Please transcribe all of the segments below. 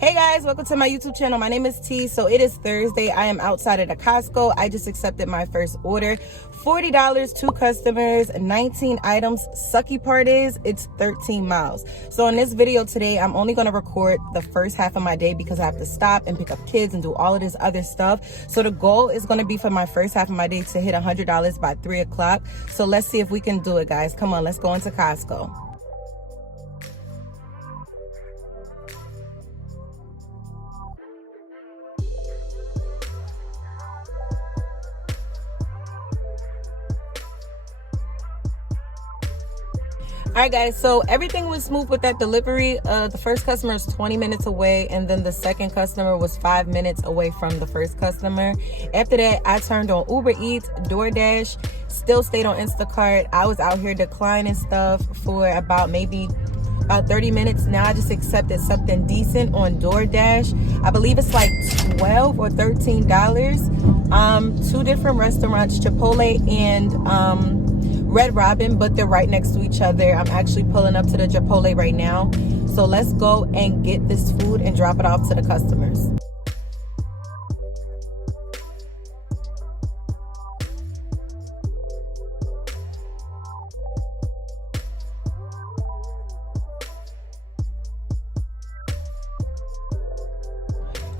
Hey guys, welcome to my YouTube channel. My name is T. So it is Thursday. I am outside at a Costco. I just accepted my first order. $40, 2 customers, 19 items. Sucky part is it's 13 miles. So in this video today, I'm only going to record the first half of my day because I have to stop and pick up kids and do all of this other stuff. So the goal is going to be for my first half of my day to hit $100 by 3 o'clock. So let's see if we can do it, guys. Come on, let's go into Costco. All right, guys, so everything was smooth with that delivery. The first customer is 20 minutes away, and then the second customer was 5 minutes away from the first customer. After that, I turned on Uber Eats, Doordash, still stayed on Instacart. I was out here declining stuff for about 30 minutes. Now I just accepted something decent on DoorDash. I believe it's like $12 or $13. 2 different restaurants, Chipotle and Red Robin, but they're right next to each other. I'm actually pulling up to the Chipotle right now. So let's go and get this food and drop it off to the customers.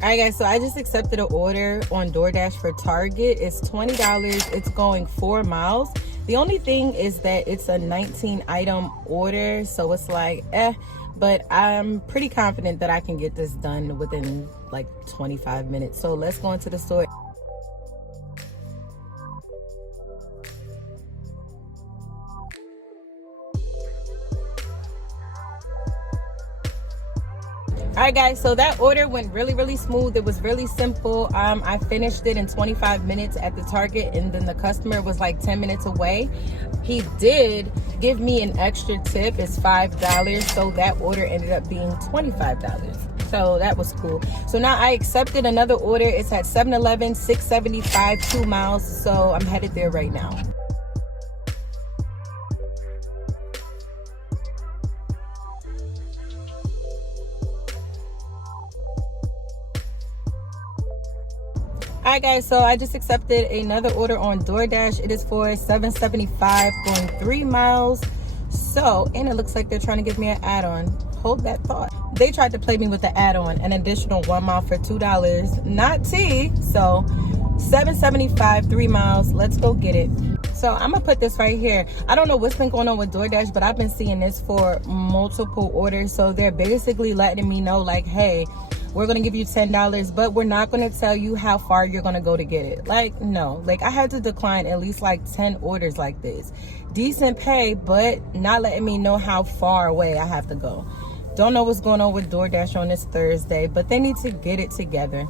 All right, guys, so I just accepted an order on DoorDash for Target. It's $20. It's going 4 miles. The only thing is that it's a 19 item order, so it's like, but I'm pretty confident that I can get this done within like 25 minutes. So let's go into the store. All right, guys, so that order went really smooth. It was really simple. I finished it in 25 minutes at the Target, and then the customer was like 10 minutes away. He did give me an extra tip. It's $5, so that order ended up being $25. So that was cool. So now I accepted another order. It's at 7-Eleven, $6.75, 2 miles. So I'm headed there right now. All right, guys, so I just accepted another order on DoorDash. It is for $7.75 going 3 miles. So, and it looks like they're trying to give me an add-on. Hold that thought. They tried to play me with the add-on, an additional 1 mile for $2. Not T. So $7.75, 3 miles. Let's go get it. So I'm gonna put this right here. I don't know what's been going on with DoorDash, but I've been seeing this for multiple orders. So they're basically letting me know, like, hey, we're gonna give you $10, but we're not gonna tell you how far you're gonna go to get it. Like, no, like I had to decline at least like 10 orders like this. Decent pay, but not letting me know how far away I have to go. Don't know what's going on with DoorDash on this Thursday, but they need to get it together.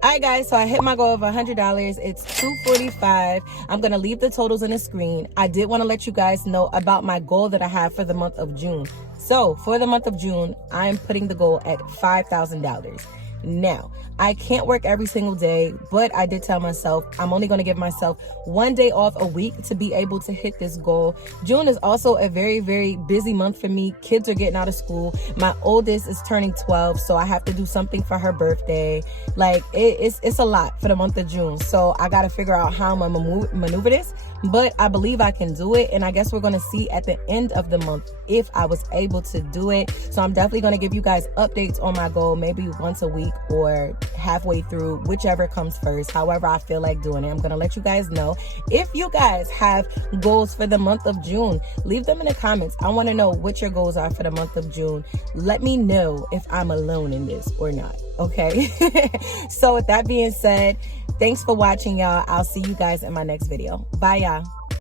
All right, guys, so I hit my goal of $100. It's $245. I'm going to leave the totals on the screen. I did want to let you guys know about my goal that I have for the month of June. So for the month of June, I'm putting the goal at $5,000. Now, I can't work every single day, but I did tell myself I'm only going to give myself 1 day off a week to be able to hit this goal. June is also a very busy month for me. Kids are getting out of school. My oldest is turning 12, so I have to do something for her birthday. Like, it's a lot for the month of June. So I got to figure out how I'm going to maneuver this, but I believe I can do it. And I guess we're going to see at the end of the month if I was able to do it. So I'm definitely going to give you guys updates on my goal, maybe once a week or halfway through, whichever comes first, however I feel like doing it. I'm gonna let you guys know. If you guys have goals for the month of June, leave them in the comments. I want to know what your goals are for the month of June. Let me know if I'm alone in this or not, okay? So with that being said, thanks for watching, y'all. I'll see you guys in my next video. Bye, y'all.